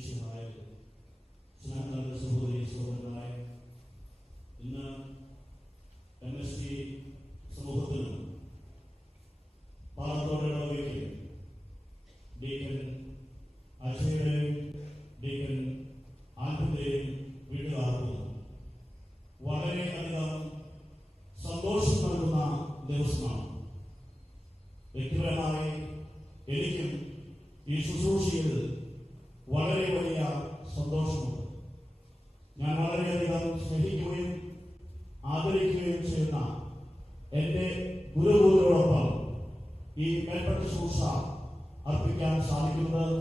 മിശിഹായ സ്നേഹനിറഞ്ഞ സഹോദരീ സഹോദരന്മാരെ, ഇന്ന് MST സമൂഹത്തിനും പാലത്തോടുകയും ഡീക്കൻ അക്ഷയുടെയും ഡീക്കൻ ആൽബിന്റെയും വീട്ടുകാർക്കും വളരെയധികം സന്തോഷം നൽകുന്ന ദിവസമാണ്. വ്യക്തിപരമായി എനിക്കും ഈ ശുശ്രൂഷയിൽ വളരെ വലിയ സന്തോഷമുണ്ട്. ഞാൻ വളരെയധികം സ്നേഹിക്കുകയും ആദരിക്കുകയും ചെയ്യുന്ന എൻ്റെ ഗുരുഭൂതരോടൊപ്പം ഈ മേൽപ്പെട്ട ശുശ്രൂഷ അർപ്പിക്കാൻ സാധിക്കുന്നത്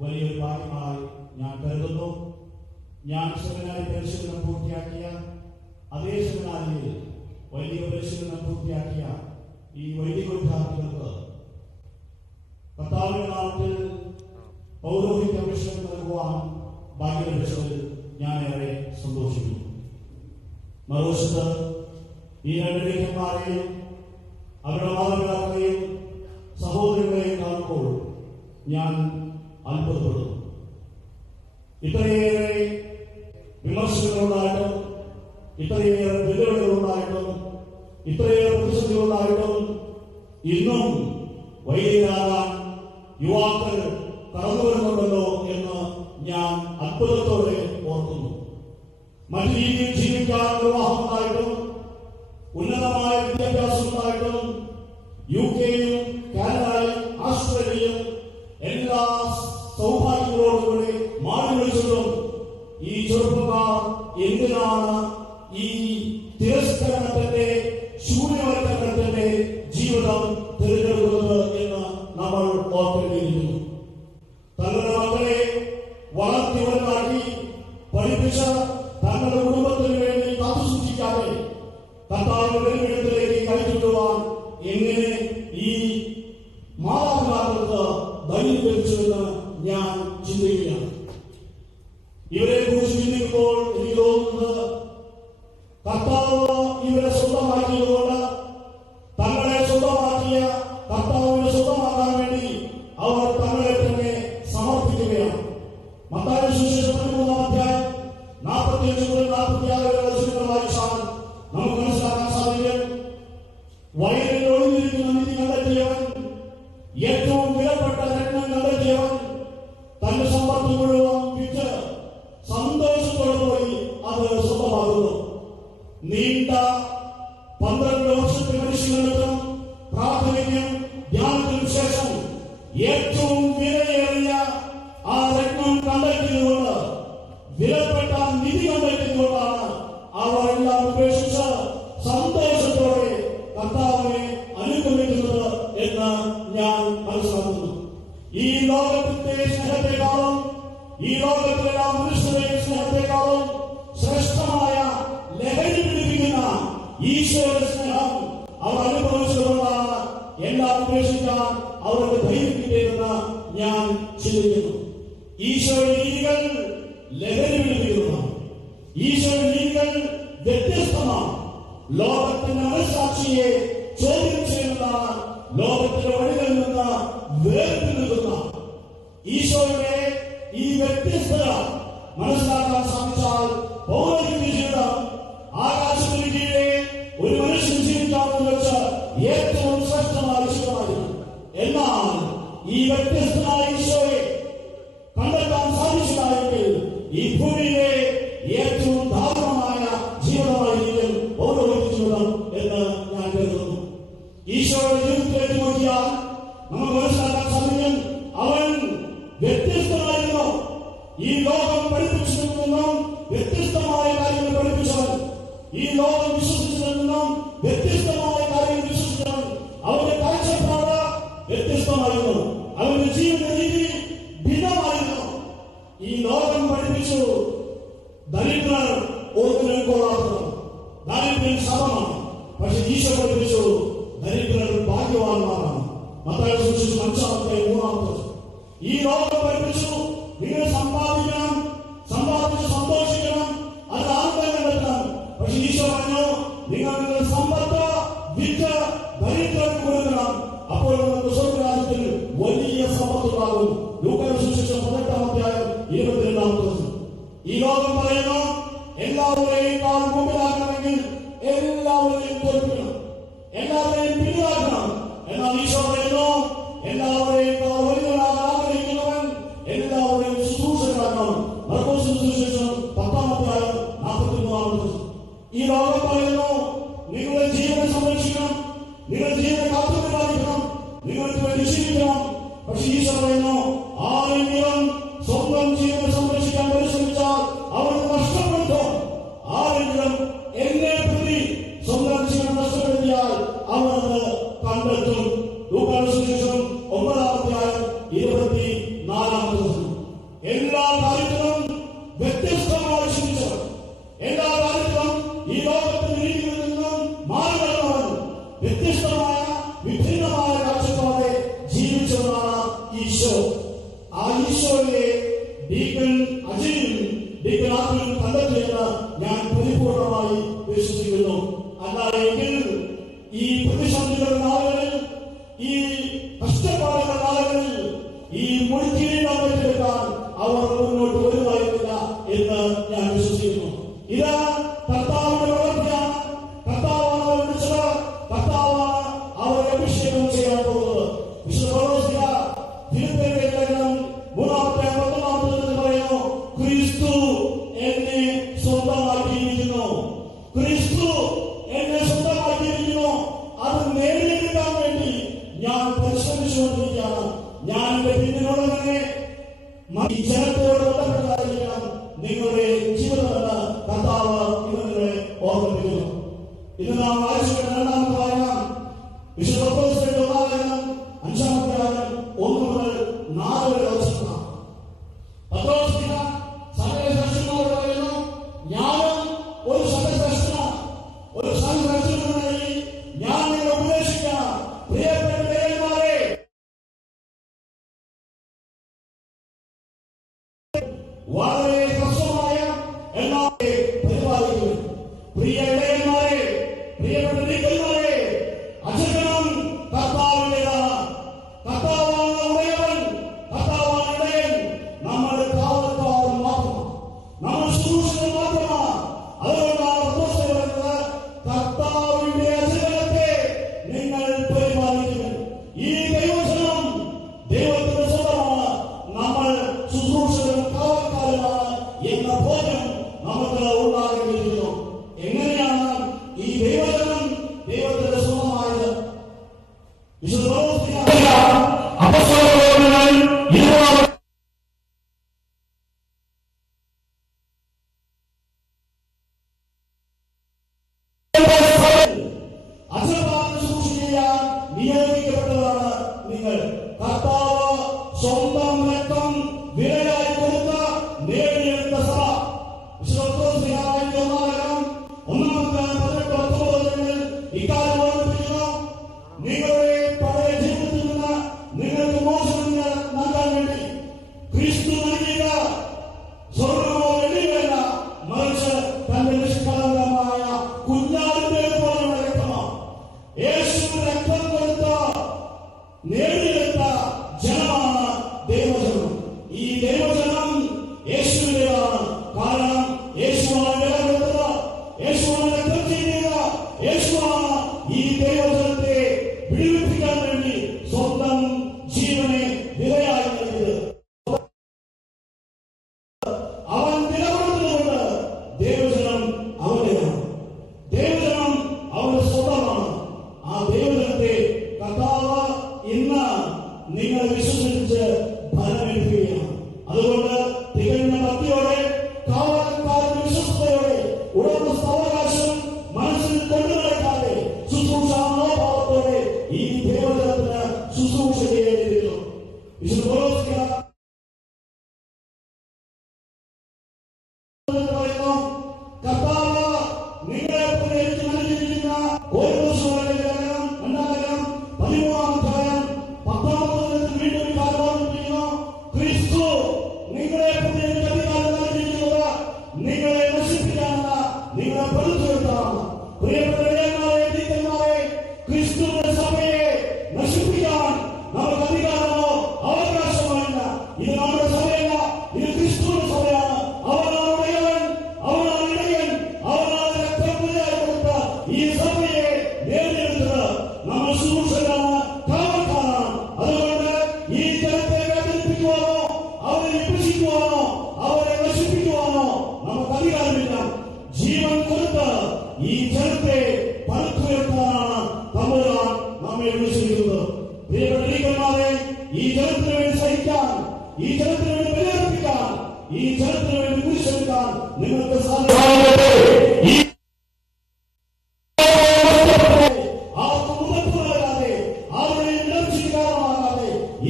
വലിയൊരു ഭാഗ്യമായി ഞാൻ കരുതുന്നു. ഞാൻ സെമിനാരി പരിശീലനം പൂർത്തിയാക്കിയ അതേ സെമിനാരിയിൽ വലിയ പരിശീലനം പൂർത്തിയാക്കിയ ഈ വൈദിക വിദ്യാർത്ഥികൾക്ക് കർത്താവിന്റെ നാമത്തിൽ പൗരോഹിത്യ അഭിഷേകം നൽകുവാൻ ഭാഗ്യം ലഭിച്ചതിൽ ഞാൻ ഏറെ സന്തോഷിക്കുന്നു. മറുവശത്ത് ഈ രണ്ട് വീരന്മാരെയും അവരുടെ മാതാപിതാക്കളെയും സഹോദരങ്ങളെയും കാണുമ്പോൾ ഞാൻ അത്ഭുതപ്പെടുന്നു. ഇത്രയേറെ വിമർശനങ്ങളുണ്ടായിട്ടും, ഇത്രയേറെ വെല്ലുവിളികളുണ്ടായിട്ടും, ഇത്രയേറെ പ്രതിസന്ധികളുണ്ടായിട്ടും ഇന്നും വൈദികരാകാൻ യുവാക്കൾ കടന്നു വരുന്നുണ്ടല്ലോ എന്ന് ഞാൻ അത്ഭുതത്തോടെ ഓർക്കുന്നു. മറ്റു രീതിയിൽ ജീവിക്കാൻ വിവാഹമുണ്ടായിട്ടും, ഉന്നതമായ വിദ്യാഭ്യാസം ഉണ്ടായിട്ടും, UK-യും കാനഡയും ഓസ്ട്രേലിയയും എല്ലാ സൗഭാഗ്യങ്ങളോടുകൂടി മാറി വിളിച്ചിട്ടും ഈ ചെറുപ്പക്കാർ എന്തിനാണ് ഈ തിരസ്കരണത്തിന്റെ ശൂന്യവൽക്കരണത്തിന്റെ ജീവിതം തിരഞ്ഞെടുക്കുന്നത് എന്ന് നമ്മൾ ഓർക്കേണ്ടിയിരിക്കുന്നു. തങ്ങളുടെ മക്കളെ വളർത്തി വലുതാക്കി പഠിപ്പിച്ച തങ്ങളുടെ കുടുംബത്തിന് വേണ്ടി കാത്തു സൂക്ഷിക്കാതെ കർത്താവിന്റെ വെല്ലുവിളിയിലേക്ക് കയറ്റിവിടുവാൻ എങ്ങനെ ഈ മാതാപിതാക്കൾക്ക് ധൈര്യം ലഭിച്ചുവെന്ന് ഞാൻ ചിന്തിക്കുകയാണ്. ഇവരെ കുറിച്ച് ചിന്തിക്കുമ്പോൾ എനിക്ക് തോന്നുന്നത് കർത്താവ് ഇവരെ സ്വന്തമാക്കിയതുകൊണ്ട് തങ്ങളെ സ്വന്തമാക്കിയ കർത്താവിനെ സ്വന്തമാക്കാൻ വേണ്ടി അവർ തങ്ങളെ തന്നെ സമർപ്പിക്കുകയാണ്. മത്തായി സുവിശേഷം 13-ാം അധ്യായം 45 മുതൽ 46 വരെ വായിച്ചാൽ നമുക്ക് മനസ്സിലാക്കാൻ സാധിക്കും. വയലിൽ ഒളിഞ്ഞിരിക്കുന്ന നിധി കണ്ടെത്തിയവൻ, ഏറ്റവും വിലപ്പെട്ട രത്നം കണ്ടെത്തിയവൻ തന്റെ സമ്പത്ത് മുഴുവൻ വിറ്റ് സന്തോഷത്തോടെ പോയി അത് സ്വന്തമാകുന്നു. നീണ്ട 12 വർഷത്തെ പരിശീലനത്തിനും പ്രാർത്ഥനയ്ക്കും ധ്യാനത്തിനും ശേഷം ഏറ്റവും വിലയേറിയ ആ രത്നം കണ്ടെത്തിയതുകൊണ്ട്, വിലപ്പെട്ട നിധി കണ്ടെത്തിയതുകൊണ്ടാണ് അവർ എല്ലാം ഉപേക്ഷിച്ച് സന്തോഷത്തോടെ കർത്താവിനെ അനുഗമിക്കുന്നത് എന്ന് ഞാൻ മനസ്സിലാക്കുന്നു. ഈ ലോകത്തിന്റെ സ്നേഹത്തെക്കാളും, ഈ ലോകത്തിലെ മനുഷ്യരുടെ സ്നേഹത്തെക്കാളും ശ്രേഷ്ഠമായ ലഹരി പിടിപ്പിക്കുന്ന ഈശോയുടെ സ്നേഹം അവർ അനുഭവിച്ചതുകൊണ്ടാണ് എല്ലാം ഉപേക്ഷിക്കാൻ അവർക്ക് ധൈര്യം കിട്ടിയതെന്ന് ഞാൻ ചിന്തിക്കുന്നു. ഈശോയുടെ രീതികൾ ലഹരി പിടിപ്പിക്കുന്നതാണ്. ഈശോയുടെ രീതികൾ വ്യത്യസ്തമാണ്. ലോകത്തിന്റെ മനസ്സാക്ഷിയെ ചോദ്യം ചെയ്യുന്നതാണ്. ലോകത്തിന്റെ വഴികളിൽ നിന്ന് വേർതിരിക്കുന്ന ഈശോയുടെ ഈ വ്യത്യസ്തത മനസ്സിലാക്കാൻ സാധിച്ചാൽ പൗരോഹിത്യ ജീവിതം ആകാശത്തിന് കീഴെ ഒരു മനുഷ്യൻ ജീവിക്കാമെന്ന് വെച്ച് ഏറ്റവും ശ്രേഷ്ഠമായ ജീവിതമായിരുന്നു. എന്നാൽ ഈ വ്യത്യസ്തമായ ഈശോയെ കണ്ടെത്താൻ സാധിച്ചതായെങ്കിൽ ഈ ഭൂമിയിലെ ഏറ്റവും ദാരുണമായ ജീവിതമായിരിക്കും പൗരോഹിത്യ ജീവിതം എന്ന് ഞാൻ കരുതുന്നു. ഈശോയുടെ ജീവിതത്തിലേക്ക് നോക്കിയാൽ നമുക്ക് മനസ്സിലാക്കാൻ സാധിക്കും, അവൻ വ്യത്യസ്തമായിരുന്നു. ഈ ലോകം പഠിപ്പിച്ചതിൽ നിന്നും വ്യത്യസ്തമായ കാര്യങ്ങൾ പഠിപ്പിച്ചവൻ, ഈ ലോകം വിശ്വസിച്ചതിൽ നിന്നും വ്യത്യസ്തമായ കാര്യങ്ങൾ വിശ്വസിച്ചവൻ. അവന്റെ കാഴ്ചപ്പാട് വ്യത്യസ്തമായിരുന്നു. അവന്റെ ജീവിത രീതി ഭിന്നമായിരുന്നു. ഈ ലോകം പഠിപ്പിച്ചു ദരിദ്രർ ഒന്നിനും കൊള്ളാത്തത്, ദാരിദ്ര്യം ശാപമാണ്. പക്ഷെ ഈശോ പഠിപ്പിച്ചു ദരിദ്രർ ഭാഗ്യവാന്മാരാണ്. മത്തായി സുവിശേഷം 5-ാം അധ്യായം 3-ാം വചനം. ഈ ലോകം പഠിപ്പിച്ചു നിങ്ങൾ സമ്പാദിക്കണം, സമ്പാദിച്ച് സന്തോഷിക്കണം, അത് ആനന്ദം കണ്ടെത്തണം. പക്ഷെ ഈശോ പറഞ്ഞു നിങ്ങൾ നിങ്ങളുടെ സമ്പത്ത് വിറ്റ് ദരിദ്രർക്ക് കൊടുക്കണം, അപ്പോൾ നിങ്ങൾക്ക് സ്വർഗ്ഗരാജ്യത്തിൽ വലിയ സമ്പത്തുണ്ടാകും. ലൂക്കായുടെ സുവിശേഷം 18-ാം അധ്യായം 22-ാമത്തെ ദിവസം. ഈ ലോകം പറയുന്നു എല്ലാവരെയും മുമ്പിലാക്കണമെങ്കിൽ എല്ലാവരെയും തോൽപ്പിക്കണം, എല്ലാവരെയും പിന്നിലാക്കണം. എന്നാൽ ഈശോ പറയുന്നു എല്ലാവരെയും ആഗ്രഹിക്കുന്നവൻ എല്ലാവരെയും ശുശ്രൂഷകരാക്കണം. മർക്കോസിന്റെ സുവിശേഷം 10-ാം അധ്യായം 43-ാമത്തെ ദിവസം. ഈ ലോകം പറയുന്നു നിങ്ങളുടെ ജീവനെ സംരക്ഷിക്കണം, നിങ്ങളുടെ ജീവനെ കാത്തുപരിപാലിക്കണം, നിങ്ങൾക്ക് വേണ്ടി ജീവിക്കണം. പക്ഷെ ഈശോ പറയുന്നു ആരെങ്കിലും സ്വന്തം ജീവനെ സംരക്ഷിക്കാൻ പരിശ്രമിച്ചാൽ അവർ നഷ്ടപ്പെടുത്തും. ആരെങ്കിലും എന്നെ പ്രതി സ്വന്തം ജീവൻ നഷ്ടപ്പെടുത്തിയാൽ അവർ അത് കണ്ടെത്തും. ലൂക്കായുടെ സുവിശേഷം 9-ാം അധ്യായം 24-ാമത്തെ ദിവസം. എല്ലാ കാര്യത്തിലും വ്യത്യസ്തമായി ചിന്തിച്ചവൻ, എല്ലാ കാര്യത്തിലും ഈ ലോകത്തിന്റെ രീതിയിൽ നിന്നും മാറി വരുന്നവൻ, വ്യത്യസ്തമായ വിഭിന്നമായ കാഴ്ചപ്പാടെ ജീവിച്ചവനാണ് ഈശോ. ആ ഈശോയെ ഡീക്കൻ അജയും ഡീക്കൻ ആത്മനും കണ്ടെത്തിയെന്ന് ഞാൻ പരിപൂർണമായി വിശ്വസിക്കുന്നു. അല്ലാതെങ്കിൽ ഈ പ്രതിസന്ധികളുടെ നാളുകളിൽ, ഈ കഷ്ടപ്പാടുകളുടെ നാളുകളിൽ ഈ മുഴുക്കിനെ ഏറ്റെടുക്കാൻ അവർ മുന്നോട്ട് വരുമായിരുന്നില്ല എന്ന് ഞാൻ വിശ്വസിക്കുന്നു. ഇത് കർത്താവിന്റെ പ്രവൃത്തിയാണ്. കർത്താവാണ് അവരെ വിളിച്ചത്, കർത്താവാണ് അവരെ അഭിഷേകം ചെയ്യാൻ പോകുന്നത്. വിശുദ്ധ പൗലോസ് ഫിലിപ്പിയരുടെ ലേഖനം 3-ാമത്തെ 11-ാമത്തെ ദിവസത്തിൽ പറയുന്നു ക്രിസ്തു എന്നെ സ്വന്തമാക്കിയിരിക്കുന്നു. ക്രിസ്തു എന്നെ സ്വന്തമാക്കിയിരിക്കുന്നു. അത് നേടിയെടുക്കാൻ വേണ്ടി ഞാൻ പരിശ്രമിച്ചുകൊണ്ടിരിക്കുകയാണ്. ഞാൻ എന്റെ പിന്നിലുള്ളവരെ ഈ ജനത്തോട് ബന്ധപ്പെട്ടതായിരിക്കണം നിങ്ങളുടെ ജീവിതമെന്ന് കർത്താവ് ഇന്ന് നിങ്ങളെ ഓർമ്മിപ്പിക്കുന്നു. ഇന്ന് നാം വായിച്ചു 2-ാമത്തെ വായന വിശുദ്ധ പത്രോസിന്റെ 5-ാം അധ്യായം 1 മുതൽ 4 വരെ വായിച്ചതാണ്. പത്രോസ് സകലശ്രേഷ്ഠന്മാരോട് പറയുന്നു, ഞാനും ഒരു സകലശ്രേഷ്ഠനാണ്, ഒരു സകലശ്രേഷ്ഠനായി ഞാൻ നിങ്ങളെ ഉപദേശിക്കാം. പ്രിയപ്പെട്ട ദൈവന്മാരെ, വളരെ ഹ്രസ്വമായ എന്നാലെ പരിപാലിക്കുന്നു. പ്രിയ ഇടയന്മാരെ, പ്രിയപ്പെട്ട ദൈവന്മാരെ, അജഗണം കർത്താവിന്റേതാണ്. കർത്താവാണ് ഉടയവൻ, കർത്താവാണ് ഇടയൻ. നമ്മൾ കാവൽക്കാർ മാത്രമാണ്, നമ്മൾ ശുശ്രൂഷകർ മാത്രമാണ്. അതുകൊണ്ടാണ് പറയുന്നത് കർത്താവിന്റെ അജഗണത്തെ നിങ്ങൾ പരിപാലിക്കുമെന്ന്. ഈ ദൈവജനം ദൈവത്തിന്റെ സ്വന്തമാണ്, നമ്മൾ ശുശ്രൂഷകരും കാവൽക്കാരുമാണ് എന്ന ബോധം നമുക്ക് ഉണ്ടാകേണ്ടിയിരിക്കുന്നു. എങ്ങനെയാണ് ഈ ദൈവജനം ദൈവത്തിന്റെ സ്വന്തമായത്? വിശുദ്ധ നിയോഗിക്കപ്പെട്ടതാണ് നിങ്ങൾ. കർത്താവ് സ്വന്തം രക്തം വിലയായി കൊടുത്ത നേടിയെടുത്ത സഭ. ഇക്കാര്യം ഓർമ്മിപ്പിക്കുന്നു. നിങ്ങളുടെ പഴയ ജീവിതത്തിൽ നിന്ന് നിങ്ങൾക്ക് മോചനം നൽകാൻ വേണ്ടി ക്രിസ്തു നൽകിയ സ്വർണ്ണമോ വെള്ളിയല്ല, മറിച്ച് തന്റെ നിഷ്കളങ്കമായ കുഞ്ഞാടിന്റെ പോലുള്ള രക്തമാണ്. യേശു രക്തം കൊടുത്ത നേടിയെടുത്ത ജനമാണ് ദൈവജനം. ഈ ദൈവജനം യേശുവിന്റേതാണ്. കാരണം യേശുവാണ് വില കൊടുത്തത്, യേശുവാണ് രക്തം ചെയ്തത്, യേശുവാണ് ഈ ദൈവജനത്തെ വിടുവിപ്പിക്കാൻ വേണ്ടി സ്വന്തം ജീവനെ വിലയായി നൽകിയത്. അവൻ വില കൊടുത്തതുകൊണ്ട് ദൈവജനം അവന്റേതാണ്, ദൈവജനം അവന്റെ സ്വന്തമാണ്. ആ ദൈവജനത്തെ കർത്താവ് ഇന്ന് നിങ്ങൾ വിശ്വസിച്ച് ഫലമേൽക്കുകയാണ്. അതുകൊണ്ട് തികഞ്ഞ ഭക്തിയോടെ, കാവൽക്കാരുടെ വിശ്വസ്തയോടെ, ഉടമസ്ഥാവകാശം മനസ്സിൽ കൊണ്ടു നടക്കാതെ ശുശ്രൂഷാമനോഭാവത്തോടെ ഈ ദൈവജനത്തിന് ശുശ്രൂഷ ചെയ്യേണ്ടിയിരിക്കുന്നു. വിശുദ്ധ ശിക്ഷിക്കുവാനോ അവരെ നശിപ്പിക്കുവാനോ നമുക്ക് അധികാരമില്ല. ജീവൻ കൊടുത്ത് ഈ ജനത്തെ പടുത്തുയർത്താനാണ് തമ്പുരാൻ നമ്മെ വിളിച്ചിരിക്കുന്നത്. പ്രിയപ്പെട്ട ലീഗന്മാരെ, ഈ ജനത്തിന് വേണ്ടി സഹിക്കാൻ, ഈ ജനത്തിന് വേണ്ടി ബലിയർപ്പിക്കാൻ, ഈ ജനത്തിന് വേണ്ടി കുരിശെടുക്കാൻ നിങ്ങൾക്ക് സാധിക്കട്ടെ.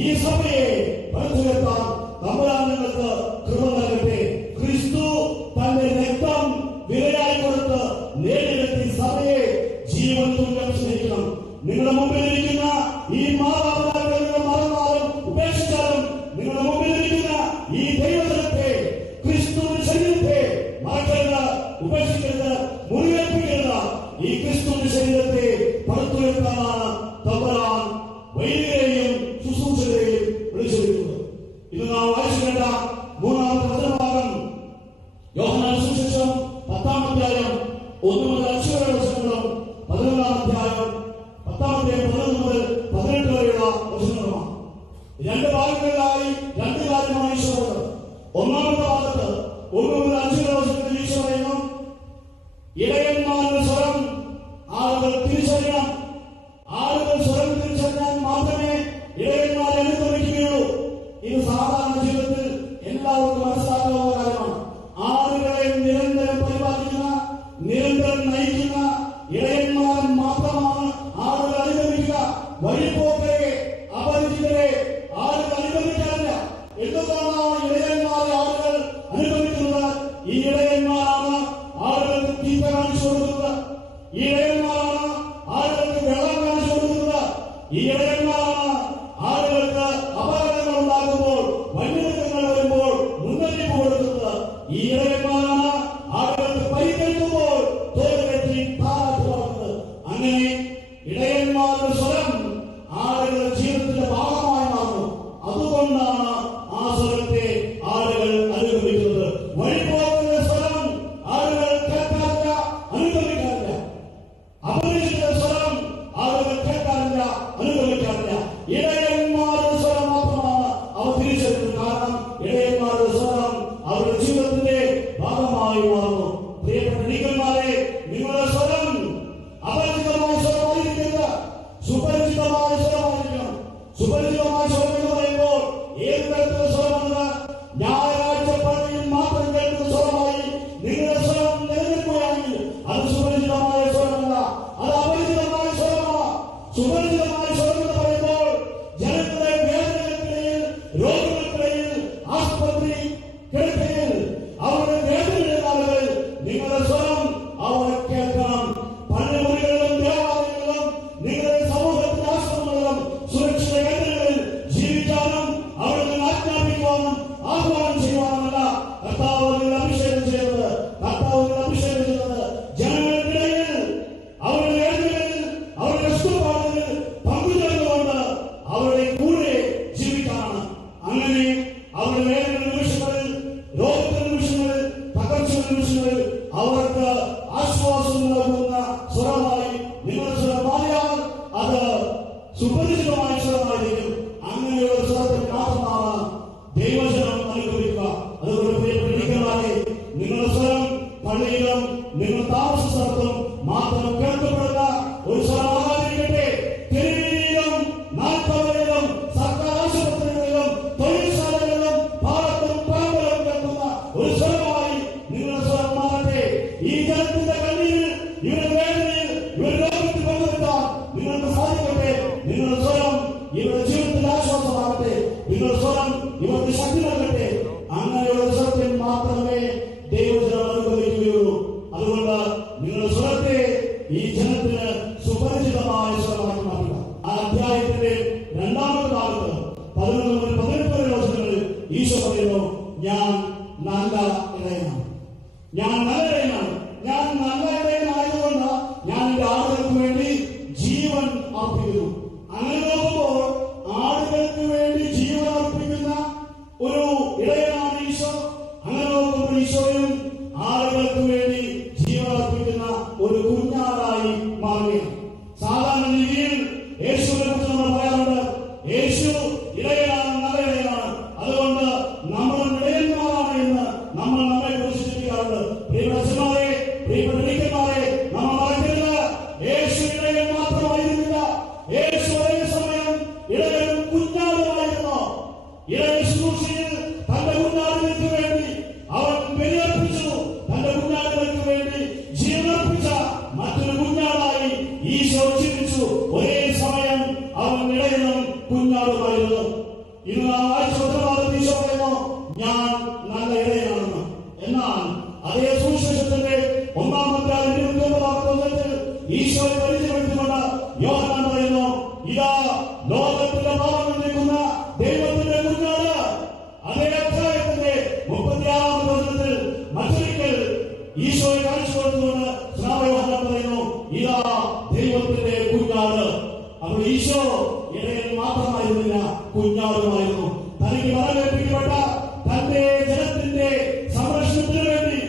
ഈ സഭയെ പടുത്തുയർത്താൻ തമ്പുരാൻ നിങ്ങൾക്ക് കൃപ നൽകട്ടെ. ക്രിസ്തു തന്റെ രക്തം വിലയായി കൊടുത്ത് നേടിയെത്തി സഭയെ ജീവൻ തുല്യം സ്നേഹിക്കണം. നിങ്ങളുടെ മുമ്പിൽ ഇരിക്കുന്ന ഈ മാതാപിതാക്കളെ നിങ്ങൾ മറന്നാലും ഉപേക്ഷിച്ചാലും നിങ്ങളുടെ മുമ്പിൽ ഇരിക്കുന്ന ഈ ദൈവജനത്തെ, ക്രിസ്തുവിന്റെ ശരീരത്തെ മറക്കരുത്, ഉപേക്ഷിക്കരുത്, മുറിവേൽപ്പിക്കരുത്. ഈ ക്രിസ്തുവിന്റെ ശരീരത്തെ പടുത്തുയർത്താനാണ് തമ്പുരാൻ വൈദികരെയും ശുശ്രൂഷകരെയും വിളിച്ചിരിക്കുന്നത്. ഇത് നാം വായിച്ചു കേട്ട മൂന്നാമത്തെ വചനഭാഗം യോഹന്നാൻ സുവിശേഷം 10-ാം അധ്യായം 1 മുതൽ 5 വരെയുള്ള വചനങ്ങളും 11-ാം അധ്യായം 10-ാം അധ്യായം 11 മുതൽ 18 വരെയുള്ള വചനങ്ങളുമാണ്. രണ്ട് ഭാഗങ്ങളിലായി രണ്ട് കാര്യമാണ് ഈശോ പറയുന്നത്. ഒന്നാമത്തെ ഭാഗത്ത് 1 മുതൽ 5 വരെയുള്ള വചനത്തിൽ ഈശോ പറയുന്നു, ഇടയന്മാരുടെ സ്വരം ആളുകൾ തിരിച്ചറിയണം. ആളുകൾ സ്വരം തിരിച്ചറിഞ്ഞാൽ മാത്രമേ ഇടയന്മാരെ അനുഗമിക്കുകയുള്ളൂ. ഇത് സാധാരണ ജീവിതത്തിൽ എല്ലാവർക്കും മനസ്സിലാക്കാവുന്ന കാര്യമാണ്. ആളുകളെ നിരന്തരം പരിപാലിക്കുന്ന, നിരന്തരം നയിക്കുന്ന ഇടയന്മാരൻ മാത്രമാണ് ആളുകൾ അനുഗമിക്കുക. വഴിപോക്കരെ, അപരിചിതരെ ആളുകൾ അനുഗമിക്കാറില്ല. എന്തുകൊണ്ടാണ് ഇടയന്മാരെ ആളുകൾ അനുഗമിക്കുന്നത്? ഈ ഇടയന്മാരാണ് ആളുകൾക്ക് തീറ്റ കാണിച്ചു കൊടുക്കുന്നത്. ഈ ഇടയന്മാരാണ് ആളുകൾക്ക് വെള്ളം കാണിച്ചു കൊടുക്കുന്നത്. ഈ ഇടയന്മാരാണ് ആളുകൾക്ക് അപകടങ്ങൾ ഉണ്ടാകുമ്പോൾ, വന്യമൃഗങ്ങൾ വരുമ്പോൾ മുന്നറിയിപ്പ് കൊടുക്കുന്നത്. ഈ ഇടയന്മാരാണ് ആളുകൾക്ക് പരിക്കേൽക്കുമ്പോൾ തോല് കെട്ടി താഴത്ത് വളർത്തുന്നത്. അങ്ങനെ ഇടയന്മാരുടെ സ്വരം ആളുകളുടെ ജീവിതത്തിന്റെ ഭാഗമായി മാറുന്നു. അതുകൊണ്ടാണ് ആ സ്വരത്തെ ആളുകൾ അനുഗമിക്കുന്നത്. വഴിപോക്കുന്ന സ്വരം ആളുകൾ കേൾക്കാറില്ല, അനുഗമിക്കാറില്ല. അപരിചിത സ്വരം ആളുകൾ കേൾക്കാറില്ല, അനുഗമിക്കാറില്ല. ഇടയന്മാരുടെ സ്വരം മാത്രമാണ് അവർ തിരിച്ചറിയുന്നത്. കാരണം ഇടയന്മാരുടെ സ്വരം അവരുടെ ജീവിതത്തിന്റെ ഭാഗമായി മാറുന്നു. പ്രിയപ്പെട്ട ലീഗന്മാരെ, നിങ്ങളുടെ സ്വരം അപരിചിതമായ സ്വരമായിരിക്കരുത്, സുപരിചിതമായ സ്വരമായിരിക്കണം. സുപരിചിതമായ സ്വരം എന്ന് പറയുമ്പോൾ ഏത് തരത്തിലുള്ള സ്വരമാണെന്ന് ഞായറാഴ്ച പള്ളിയിൽ മാത്രം കേൾക്കുന്ന സ്വരമായി നിങ്ങളുടെ സ്വരം നിലനിൽക്കുകയാണെങ്കിൽ അത് സുപരിചിതമായ സ്വരമല്ല, അത് അപരിചിതമായ സ്വരമാണ്. സുപരിചിതമായ സ്വരം എന്ന് പറയുമ്പോൾ ജനങ്ങളുടെ വേദനകൾക്കിടയിൽ, രോഗങ്ങൾക്കിടയിൽ, ആശുപത്രി കിടക്കയിൽ അവരുടെ വേദനയുടെ നാളുകളിൽ നിങ്ങളുടെ സ്വരം അവർ കേൾക്കണം. പള്ളിമുറികളിലും ദേവാലയങ്ങളിലും നിങ്ങളുടെ സമൂഹത്തിന്റെ ആശ്രമങ്ങളിലും സുരക്ഷിത കേന്ദ്രങ്ങളിൽ ജീവിക്കാനും അവരിൽ ആജ്ഞാപിക്കുവാനും ആഹ്വാനം ചെയ്യുവാനുമല്ല കർത്താവ് നിങ്ങൾ അഭിഷേകം ചെയ്യുന്നത്. കർത്താവ് നിങ്ങൾ അഭിഷേകം ചെയ്യുന്നത് ജനങ്ങൾക്കിടയിൽ അവരുടെ വേദനകളിൽ, അവരുടെ കഷ്ടപ്പാടുകളിൽ പങ്കുചേർന്നുകൊണ്ട് അവരുടെ കൂടെ ജീവിക്കാനാണ്. അങ്ങനെ അവരുടെ വേദന നിമിഷങ്ങളിൽ, രോഗത്തിന്റെ നിമിഷങ്ങളിൽ, തകർച്ചയുടെ നിമിഷങ്ങളിൽ അവർക്ക് ആശ്വാസം നൽകുന്ന സ്വരമായി നിങ്ങളുടെ സ്വരം മാറിയാൽ അത് സുപരിചിതമായ സ്വരമായിരിക്കും. അങ്ങനെയുള്ള സ്വരത്തെ മാത്രമാണ് ദൈവജനം അനുഭവിക്കുക. അതുകൊണ്ട് പ്രിയപ്പെട്ട നിങ്ങളുടെ സ്വരം പള്ളിയിലും നിങ്ങൾ താമസ സ്ഥലത്തും മാത്രം കേൾക്കപ്പെടുന്ന ഒരു സ്വരമാകാതിരിക്കട്ടെ. തെരുവീതിയിലും നാൽക്കവലയിലും സർക്കാർ ആശുപത്രികളിലും തൊഴിൽശാലകളിലും പാലത്തും പറമ്പിലും കേൾക്കുന്ന ഒരു സ്വരമായി നിങ്ങളുടെ സ്വരം മാറട്ടെ. ഈ ജനത്തിന്റെ കണ്ണീരിൽ, ഇവരുടെ വേദനയിൽ, ഇവരുടെ രോഗത്തിൽ പങ്കുവെക്കാൻ നിങ്ങൾക്ക് സാധിക്കട്ടെ. നിങ്ങളുടെ സ്വരം ഇവരുടെ ജീവിതത്തിൽ ആശ്വാസമാകട്ടെ. നിങ്ങളുടെ സ്വരം ഇവർക്ക് ശക്തി നൽകട്ടെ. അങ്ങനെയുള്ള സ്വരത്തിൽ മാത്രമേ ദൈവജനം അനുഭവിക്കുകയുള്ളൂ. അതുകൊണ്ട് നിങ്ങളുടെ സ്വരത്തെ ഈ ജനത്തിന് സുപരിചിതമായ സ്വരമാക്കി മാറ്റുക. ആ അധ്യായത്തിന്റെ 2-ാമത്തെ ഭാഗത്ത് 11 മുതൽ 18 വരെയുള്ള വചനങ്ങളിൽ ഈശോ പറയുന്നു, ഞാൻ നല്ല ഇടയനാണ്, ഞാൻ നല്ല ഇടയനാണ്. ഞാൻ നല്ല ഇടയനായതുകൊണ്ട് ഞാൻ എന്റെ ആളുകൾക്ക് വേണ്ടി ജീവൻ അർപ്പിക്കുന്നു. അങ്ങനെ നോക്കുമ്പോൾ ആളുകൾക്ക് വേണ്ടി ജീവൻ അർപ്പിക്കുന്ന ഒരു ഇടയനാണ് ഈശോ. അങ്ങനെ നോക്കുമ്പോൾ ഈശോയും ആളുകൾക്ക് വേണ്ടി ജീവൻ അർപ്പിക്കുന്ന ഒരു കുഞ്ഞാടായി മാറുകയാണ്. സാധാരണ രീതിയിൽ യേശുവിനെ കുറിച്ച് നമ്മൾ പറയാറുണ്ട്, യേശു ഇടയനാണ്, നല്ല ഇടയനാണ്. അതുകൊണ്ട് നമ്മളും ഇടയൻ കൊടുത്തുകൊണ്ട് സ്നാപയോഹന്നാൻ പറയുന്നു, ഇതാ ദൈവത്തിന്റെ കുഞ്ഞാട്. അപ്പോൾ ഈശോ ഇടയൻ മാത്രമായിരുന്നില്ല, കുഞ്ഞാടുമായിരുന്നു. തനിക്ക് വരവേൽപ്പിക്കപ്പെട്ട തന്റെ ജനത്തിന്റെ സംരക്ഷണത്തിന് വേണ്ടി,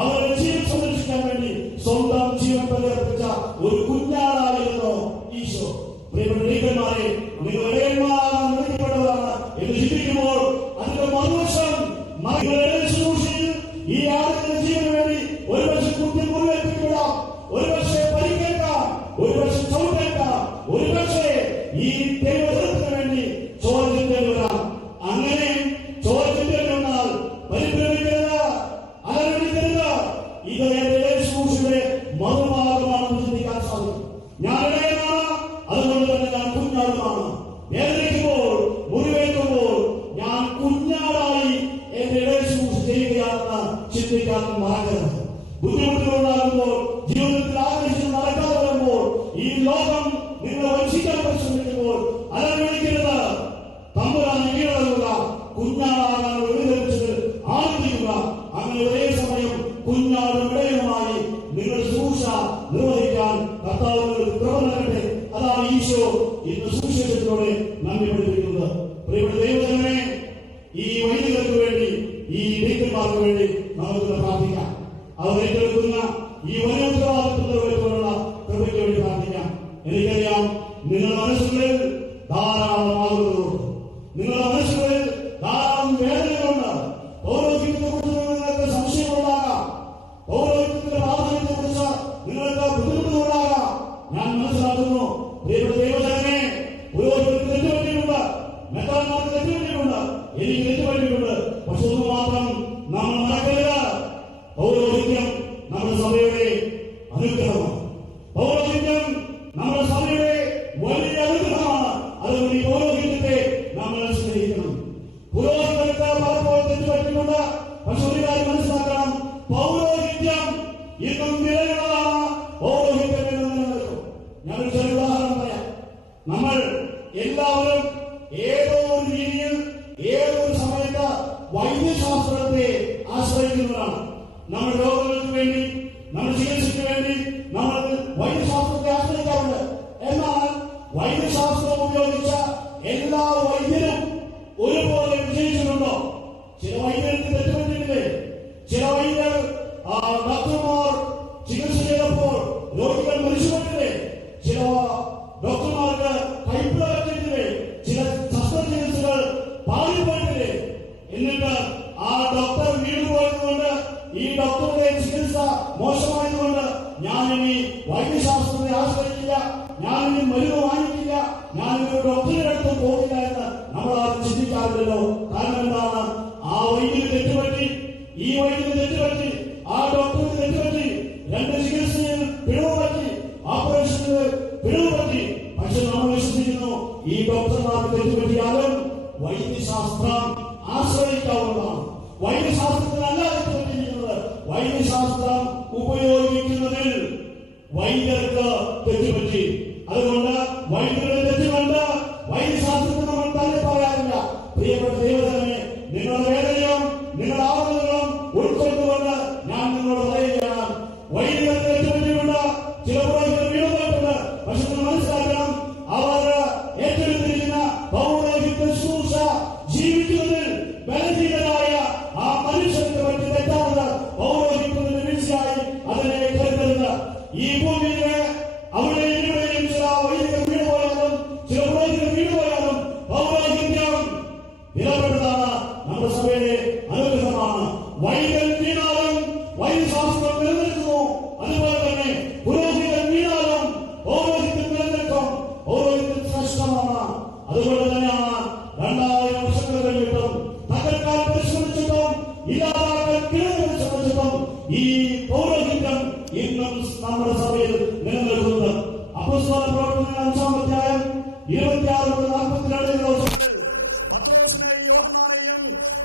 അവരുടെ ജീവൻ സംരക്ഷിക്കാൻ വേണ്ടി സ്വന്തം ജീവൻ പ്രകടിപ്പിച്ച ഒരു കുഞ്ഞാടായിരുന്നു ഈശോ. പ്രിയപ്പെട്ട ദൈവന്മാരെ, നിങ്ങൾ ഇടയന്മാരാണ് വിളിക്കപ്പെട്ടവരാണ് എന്ന് ചിന്തിക്കുമ്പോൾ അതിന്റെ മറുവശം ഈ ആളുകളുടെ ജീവന് വേണ്ടി ഒരുപക്ഷെ കുട്ടി മുറിവേൽപ്പിക്കപ്പെടാം, ഒരുപക്ഷെ പരിക്കേൽക്കാം, ഒരുപക്ഷെ ചവിട്ടേൽക്കാം, ഒരുപക്ഷെ ഈ ദൈവത്തിന് വേണ്ടി ചോദിച്ചിട്ട് വരാം. അങ്ങനെ ചോദിച്ചിട്ട് വന്നാൽ പരിഭ്രമിക്കരുത്, അലറിക്കരുത്. ഇത് എന്റെ ശുശ്രൂഷയുടെ മറുഭാഗമാണെന്ന് ചിന്തിക്കാൻ സാധിക്കും. ഞാൻ ഇടയനാണ്, അതുകൊണ്ട് തന്നെ ഞാൻ കുഞ്ഞാടുമാണ്. വേദനിക്കുമ്പോൾ, മുറിവേൽക്കുമ്പോൾ ഞാൻ കുഞ്ഞാടായി എന്റെ ഇടയശുശ്രൂഷ ചെയ്യുകയാണെന്ന് ചിന്തിക്കാൻ മറക്കരുത്. ബുദ്ധിമുട്ടുകളുണ്ടാകുമ്പോൾ, ജീവിതത്തിൽ ആഗ്രഹിച്ച് നടക്കാതെ വരുമ്പോൾ, ഈ ലോകം നിങ്ങളെ വഞ്ചിക്കാൻ പരിശ്രമിക്കുമ്പോൾ അലറിക്കരുത്. തമ്പുരാൻ കീഴടങ്ങുക, കുഞ്ഞാടാകാൻ എഴുന്നേൽപ്പിച്ചത് ആനന്ദിക്കുക. അങ്ങനെ ഒരേ സമയം കുഞ്ഞാടും ഇടയനുമായി നിങ്ങളുടെ ശുശ്രൂഷ നിർവഹിക്കാൻ കർത്താവ് കൃപ നൽകട്ടെ. അതാണ് ഈശോ ഇന്ന് സുവിശേഷത്തിലൂടെ നമ്മെ പഠിപ്പിക്കുന്നത്. പ്രിയപ്പെട്ട ദൈവജനമേ, ഈ വൈദികർക്ക് വേണ്ടി, ഈ ദൈവന്മാർക്ക് വേണ്ടി നമുക്ക് പ്രാർത്ഥിക്കാം. അവർ ഏറ്റെടുക്കുന്ന ഈ വലിയ ഉത്തരവാദിത്വം നിറവേറ്റുവാനുള്ള കൃപയ്ക്ക് വേണ്ടി പ്രാർത്ഥിക്കാം. എനിക്കറിയാം നിങ്ങളുടെ മനസ്സുകളിൽ ധാരാളം ആളുകളുണ്ട്, നിങ്ങളുടെ മനസ്സുകളിൽ ധാരാളം വേദനകളുണ്ട്. പൗരോഹിത്യത്തെ കുറിച്ച് നിങ്ങൾക്ക് സംശയങ്ങളുണ്ടാകാം, പൗരോഹിത്യത്തിന്റെ പ്രാധാന്യത്തെ കുറിച്ച് നിങ്ങൾക്ക് ബുദ്ധിമുട്ടുകളുണ്ടാകാം. ഞാൻ മനസ്സിലാക്കുന്നു പ്രിയപ്പെട്ട ദൈവജനമേ, പുരോഹിതത്തിന് തെറ്റുപറ്റിയിട്ടുണ്ട്, മെത്രാന്മാർക്ക് തെറ്റുപറ്റിയിട്ടുണ്ട്, എനിക്ക് തെറ്റുപറ്റിയിട്ടുണ്ട്. പക്ഷെ ഒന്ന് മാത്രം നമ്മൾ മറക്കരുത്, പൗരോഹിത്യം നമ്മുടെ സഭയുടെ അനുഗ്രഹമാണ്. പൗരോഹിത്യം നമ്മുടെ സഭയുടെ വലിയ അനുഗ്രഹമാണ്. അതുകൊണ്ട് ഈ പൗരോഹിത്യത്തെ നമ്മൾ സ്നേഹിക്കണം. പുരോഹിതർക്ക് പലപ്പോഴും തെറ്റുപറ്റിയിട്ടുണ്ട്. പക്ഷെ ഒരു കാര്യം മനസ്സിലാക്കണം, പൗരോഹിത്യം ഇന്നും നിലയുള്ളതാണ്. പൗരോഹിത്യം എന്ന് നിലനിൽക്കും. ഞാനൊരു ചെറിയ ഉദാഹരണം പറയാം. നമ്മൾ എല്ലാവരും ഏതോ ഒരു രീതിയിൽ ഏതോ ഒരു സമയത്ത് വൈദ്യശാസ്ത്രത്തെ ആശ്രയിക്കുന്നവരാണ്. നമ്മുടെ രോഗങ്ങൾക്ക് വേണ്ടി, നമ്മുടെ ചികിത്സയ്ക്ക് വേണ്ടി നമ്മൾ വൈദ്യശാസ്ത്രത്തെ ആശ്രയിക്കാറുണ്ട്. എന്നാൽ വൈദ്യശാസ്ത്രം ഉപയോഗിച്ച എല്ലാ വൈദ്യരും ഒരുപോലെ വിജയിച്ചിട്ടുണ്ടോ? ചില വൈദ്യർക്ക് തെറ്റുപറ്റിയിട്ടില്ലേ? ചില വൈദ്യർ ഡോക്ടർമാർ ചികിത്സ ചെയ്തപ്പോൾ രോഗികൾ മരിച്ചുപോയിട്ടില്ലേ? ചില ഡോക്ടർമാർക്ക് കൈപ്പിഴ പറ്റിയിട്ടില്ലേ? ചില ശസ്ത്രചികിത്സകൾ പാളിപ്പോയിട്ടില്ലേ? എന്നിട്ട് ആ ഡോക്ടർ വീണുപോയതുകൊണ്ട്, ഈ ഡോക്ടറുടെ ചികിത്സ മോശമായതുകൊണ്ട് ഞാനിനി വൈദ്യശാസ്ത്രത്തെ ആശ്രയിക്കില്ല, ഞാനിനി മരുന്ന് വാങ്ങിക്കില്ല, ഞാനിനി ഡോക്ടറുടെ അടുത്ത് പോകില്ല എന്ന് നമ്മൾ ആരും ചിന്തിക്കാറില്ലല്ലോ. കാരണം എന്താണ്? ആ വൈദ്യുതി തെറ്റുപറ്റി, ഈ വൈദ്യുതി തെറ്റുപറ്റി, ആ ഡോക്ടർക്ക് തെറ്റുപറ്റി, രണ്ട് ചികിത്സയിൽ പിഴവ് പറ്റി, ഓപ്പറേഷനിൽ പിഴവ് പറ്റി. പക്ഷെ നമ്മൾ വിശ്വസിക്കുന്നു ഈ ഡോക്ടർമാർക്ക് തെറ്റുപറ്റിയാലും വൈദ്യശാസ്ത്രം ആശ്രയിക്കാവുന്നതാണ്. വൈദ്യശാസ്ത്രത്തിനല്ല തെറ്റുപറ്റിയിരിക്കുന്നത്. വൈദ്യശാസ്ത്രം ഉപയോഗിക്കുന്നതിൽ വൈദ്യർക്ക് തെറ്റുപറ്റി. അതുകൊണ്ട് വൈദ്യരുടെ തെറ്റുകൊണ്ട് വൈദ്യശാസ്ത്രത്തിൽ നമ്മൾ തന്നെ പറയാറില്ല. പ്രിയപ്പെട്ട ദൈവജനമേ, നിങ്ങളുടെ വേദനയും നിങ്ങളുടെ ആളുകളും ഉൾക്കൊണ്ടുകൊണ്ട് ഞാൻ നിങ്ങളോട് പറയുകയാണ്, വൈദ്യർക്ക് തെറ്റുപറ്റിയുണ്ട്, ചില പുരോഹിതർ വീണുപോയിട്ടുണ്ട്. പക്ഷെ നിങ്ങൾ മനസ്സിലാക്കണം, അവർ ഏറ്റെടുത്തിരിക്കുന്ന പൗരോഹിത്യ ശുശ്രൂഷ ജീവിക്കുന്നതിൽ ബലഹീനരായ ആ മനുഷ്യർക്ക് പറ്റി തെറ്റാണ് പൗരോഹിത്യത്തിന്റെ വീഴ്ചയായി അതിനെ കരുതരുത്. ഈ ഭൂമിയിലെ അവിടെയും ഇവിടെയും ചില വൈദികർ വീണുപോയാലും ചില പുരോഹിതർ വീണുപോയാലും പൗരോഹിത്യം വിലപ്പെടുന്നതാണ്, നമ്മുടെ സഭയുടെ അനുഗ്രഹമാണ്. വൈദ്യൻ വീണാലും വൈദ്യശാസ്ത്രം നിലനിൽക്കുന്നു. അതുപോലെ തന്നെ പുരോഹിതൻ വീണാലും പൗരോഹിത്യം നിലനിൽക്കും. പൗരോഹിത്യം ശ്രേഷ്ഠമാണ്. അതുകൊണ്ട് തന്നെയാണ് 2000 വർഷങ്ങൾ കഴിഞ്ഞിട്ടും തകർക്കാൻ പരിശ്രമിച്ചിട്ടും ഇല്ലാതാക്കാൻ പരിശ്രമിച്ചിട്ടും ഈ പൗരോഹിത്യം ഇന്നും നമ്മുടെ സഭയിൽ നിലനിൽക്കുന്നത്. അപ്പോസ്തല പ്രവർത്തനങ്ങൾ 5-ാം അധ്യായം 26-42 ദിവസങ്ങളിൽ പത്രോസിനെയും യോഹന്നാനെയും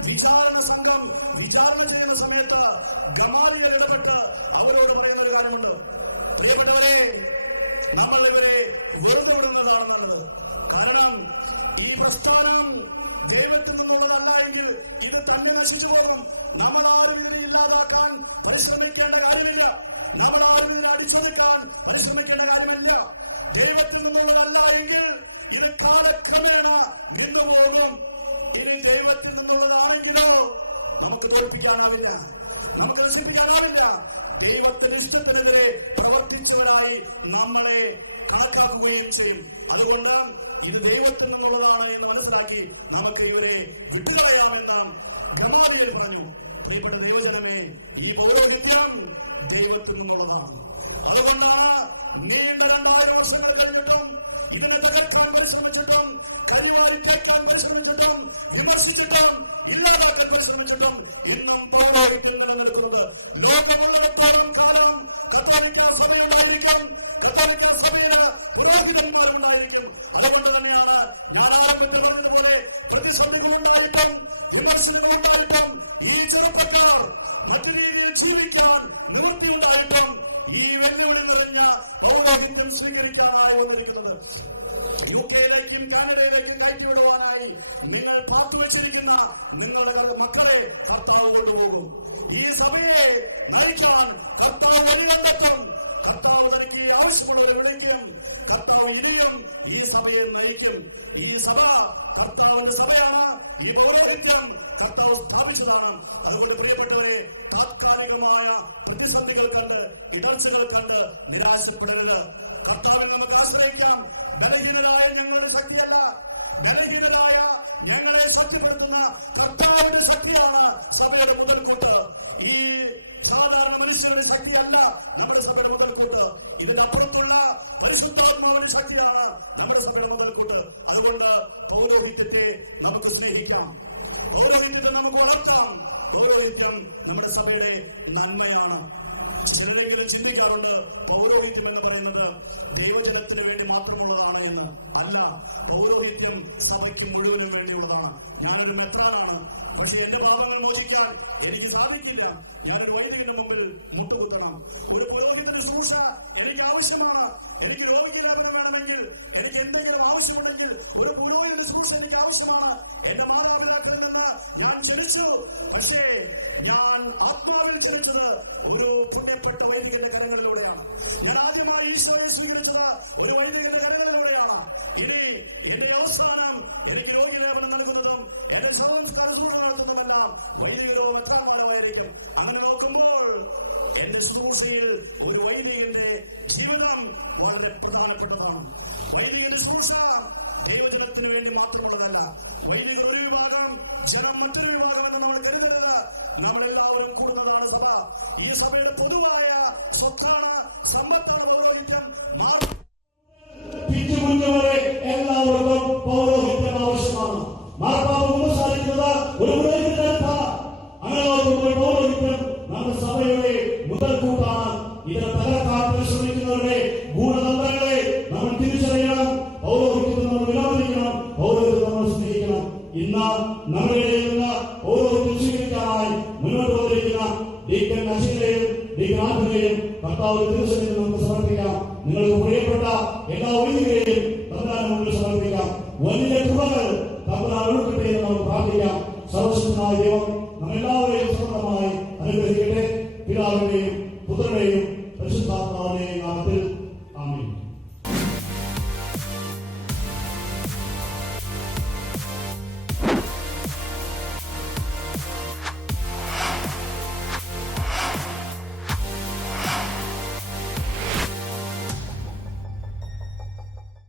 വിചാരണ സംഘം വിചാരണ ചെയ്യുന്ന സമയത്ത് ഗമാലിയേൽ ഇടപെട്ട് അവരോട് പറയുന്ന ഒരു കാര്യമുണ്ട്. പ്രിയപ്പെട്ടവരെ, നമ്മൾ ഇവരെ വെറുതെ വിടുന്നതാണ് നല്ലത്. കാരണം ഈ പ്രസ്ഥാനം ദൈവത്തിൽ നിന്നുള്ളതല്ല എങ്കിൽ ഇത് തന്നെ നശിച്ചു പോകും. നമ്മൾ ആരും ഇതിനെ ഇല്ലാതാക്കാൻ പരിശ്രമിക്കേണ്ട കാര്യമില്ല. നമ്മൾ ആരും ഇതിനെ അടിച്ചൊതുക്കാൻ പരിശ്രമിക്കേണ്ട കാര്യമല്ല. ദൈവത്തിൽ നിന്നുള്ളതല്ല എങ്കിൽ ഇത് കാലക്രമേണ നിന്നുപോകും. ഇനി ദൈവത്തിൽ നിന്നുള്ളതാണെങ്കിലോ നമുക്ക് തോൽപ്പിക്കാനാവില്ല, നമുക്ക് നശിപ്പിക്കാനാവില്ല. ദൈവത്തിന്റെ ഇഷ്ടത്തിനെതിരെ പ്രവർത്തിച്ചവരായി നമ്മളെ കണക്കാക്കുകയും ചെയ്യും. അതുകൊണ്ട് ഇത് ദൈവത്തിൽ നിന്നുള്ളതാണ് എന്ന് മനസ്സിലാക്കി നമുക്ക് ഇവരെ വിട്ടുകളയാമെന്ന് ഗമാലിയേൽ പറഞ്ഞു. പ്രിയപ്പെട്ട ദൈവജനമേ, ഈ പൗരോഹിത്യം ദൈവത്തിൽ നിന്നുള്ളതാണ്. അതുകൊണ്ടാണ് നീണ്ട 2000 വർഷങ്ങൾ കഴിഞ്ഞിട്ടും ഇതിനെ തകർക്കാൻ പരിശ്രമിച്ചിട്ടും കരിവാരി തേക്കാൻ പരിശ്രമിച്ചിട്ടും വിമർശിച്ചിട്ടും ഇല്ലാതാക്കാൻ പരിശ്രമിച്ചിട്ടും ഇന്നും പൗരോഹിത്യം നിലനിൽക്കുന്നത്. ലോകമുള്ളിടത്തോളം കാലം കത്തോലിക്ക സഭയുണ്ടായിരിക്കും, കത്തോലിക്ക സഭയില് പുരോഹിതന്മാരും ഉണ്ടായിരിക്കും. അതുകൊണ്ട് തന്നെയാണ് ഞാൻ ആരംഭത്തിൽ പറഞ്ഞതുപോലെ പ്രതിസന്ധികൾ ഉണ്ടായിട്ടും വിമർശനങ്ങൾ ഉണ്ടായിട്ടും ഈ ചെറുപ്പക്കാർ മറ്റു രീതിയിൽ ജീവിക്കാൻ നിവൃത്തി ഉണ്ടായിട്ടും ഈ വെല്ലുവിളി നിറഞ്ഞ പൗരോഹിത്യം സ്വീകരിക്കാനായി വന്നിരിക്കുന്നത്. UK-യിലേക്കും കാനഡയിലേക്കും കയറ്റിവിടുവാനായി നിങ്ങൾ പാത്തുവെച്ചിരിക്കുന്ന നിങ്ങളുടെ മക്കളെ കർത്താവ് കൊണ്ടുപോകും. ഈ സഭയെ നയിക്കാൻ കർത്താവ് വഴി കണ്ടെത്തും. കർത്താവ് തനിക്ക് ആവശ്യമുള്ളവരെ വിളിക്കും. കർത്താവ് ഇനിയും ഈ സഭയെ നയിക്കും. ഈ സഭ കർത്താവിന്റെ സഭയാണ്. ഈ പൗരോഹിത്യം കർത്താവ് സ്ഥാപിച്ചതാണ്. അതുകൊണ്ട് പ്രിയപ്പെട്ടവരെ, താത്കാലികമായ പ്രതിസന്ധികൾ കണ്ട് ഇടർച്ചകൾ കണ്ട് നിരാശപ്പെടരുത്. കർത്താവിൽ നമുക്ക് ആശ്രയിക്കാം. ബലഹീനരായ ഞങ്ങളുടെ ശക്തിയല്ല, ബലഹീനരായ ഞങ്ങളെ ശക്തിപ്പെടുത്തുന്ന കർത്താവിന്റെ ശക്തിയാണ് സഭയുടെ മുതൽക്കൂട്ട്. ഈ സാധാരണ മനുഷ്യരുടെ ശക്തിയല്ല നമ്മുടെ സഭയുടെ മുതൽക്കൂട്ട്. ഇതിന്റെ അപ്പുറത്തുള്ള പരിശുദ്ധാത്മാവിന്റെ ശക്തിയാണ് നമ്മുടെ സഭയുടെ മുതൽക്കൂട്ട്. അതുകൊണ്ട് പൗരോഹിത്യത്തെ നമുക്ക് സ്നേഹിക്കാം, പൗരോഹിത്യത്തെ നമുക്ക് വളർത്താം. പൗരോഹിത്യം നമ്മുടെ സഭയുടെ നന്മയാണ്. ചിലരെങ്കിലും ചിന്തിക്കാറുണ്ട് പൗരോഹിത്യം എന്ന് പറയുന്നത് ദൈവജനത്തിന് വേണ്ടി മാത്രമുള്ളതാണ് എന്ന്. അല്ല, പൗരോഹിത്യം സഭയ്ക്ക് മുഴുവനും വേണ്ടിയുള്ളതാണ്. ഞാനൊരു മെത്രാനാണ്, പക്ഷെ എൻ്റെ പാപങ്ങൾ മോചിക്കാൻ എനിക്ക് സാധിക്കില്ല. ഞാനൊരു വൈദികന്റെ മുമ്പിൽ മുട്ടുകുത്തണം. ഒരു പുരോഹിതന്റെ ശുശ്രൂഷ എനിക്ക് ആവശ്യമാണ്. എനിക്ക് രോഗിലേപനം വേണമെങ്കിൽ, എനിക്ക് എന്തെങ്കിലും ആവശ്യമുണ്ടെങ്കിൽ ഒരു പുരോഹിതന്റെ ശുശ്രൂഷ എനിക്ക് ആവശ്യമാണ്. എൻ്റെ മാതാപിതാക്കളിൽ നിന്ന് ഞാൻ ജനിച്ചു, പക്ഷേ ഞാൻ ആത്മാവിൽ ജനിച്ചത് ഒരു പുണ്യപ്പെട്ട വൈദികന്റെ കരങ്ങളിലൂടെയാണ്. ഞാൻ ആദ്യമായി ഈശോയെ സ്വീകരിച്ചത് ഒരു വൈദികന്റെ കരങ്ങളിലൂടെയാണ്. ഇനി എൻ്റെ അവസാനം എനിക്ക് രോഗിലേപനം നൽകുന്നതും എൻ്റെ ശവസംസ്കാര ശുശ്രൂഷ നടത്തുന്നതുമെല്ലാം വൈദികരോ മെത്രാന്മാരോ ആയിരിക്കും. അങ്ങനെ നോക്കുമ്പോൾ എൻ്റെ ശുശ്രൂഷയിൽ ഒരു വൈദികന്റെ ജീവിതം വളരെ പ്രധാനപ്പെട്ടതാണ്. വൈദികന്റെ ശുശ്രൂഷ ദൈവജനത്തിന് വേണ്ടി മാത്രമുള്ളതല്ല. വൈദികർ ഒരു വിഭാഗം, ജനം മറ്റൊരു വിഭാഗം എന്ന് നമ്മൾ കരുതരുത്. നമ്മളെല്ലാവരും കൂടുന്നതാണ് സഭ. ഈ സഭയുടെ പൊതുവായ സ്വത്താണ്, സമ്പത്താണ് പൗരോഹിത്യം. എല്ലാവർക്കും പൗരോഹിത്യം ആവശ്യമാണ്. മാർപ്പാപ്പ കുമ്പസാരിക്കുന്നത് ഒരു പുരോഹിതനടുത്താണ്. അങ്ങനെ നോക്കുമ്പോൾ പൗരോഹിത്യം നമ്മുടെ സഭയുടെ മുതൽക്കൂട്ടാണ്. ഇതിനെ തകർക്കാൻ പരിശ്രമിക്കുന്നവരുടെ ഗൂഢതന്ത്രങ്ങളെ നമ്മൾ തിരിച്ചറിയണം. പൗരോഹിത്യത്തെ നമ്മൾ വിലമതിക്കണം, പൗരോഹിത്യത്തെ നമ്മൾ സ്നേഹിക്കണം. ഇന്ന് നമ്മുടെ ഇടയിൽ നിന്ന് പൗരോഹിത്യം സ്വീകരിക്കാനായി മുന്നോട്ട് വന്നിരിക്കുന്ന ഡീക്കൻ അശ്വിനെയും ഡീക്കൻ ആന്റണിയെയും കർത്താവിന്റെ തിരുസന്നിധിയിൽ നമുക്ക് സമർപ്പിക്കാം. നിങ്ങൾക്ക് പ്രിയപ്പെട്ട എല്ലാ വൈദികരെയും തമ്പുരാന്റെ മുമ്പിൽ സമർപ്പിക്കാം. വലിയ കൃപകൾ തമ്പുരാൻ ഒഴുക്കട്ടെ എന്ന് നമുക്ക് പ്രാർത്ഥിക്കാം. സർവശക്തനായ ദൈവം നമ്മെല്ലാവരെയും സ്വന്തമായി അനുഗ്രഹിക്കട്ടെ. പിതാവിന്റെയും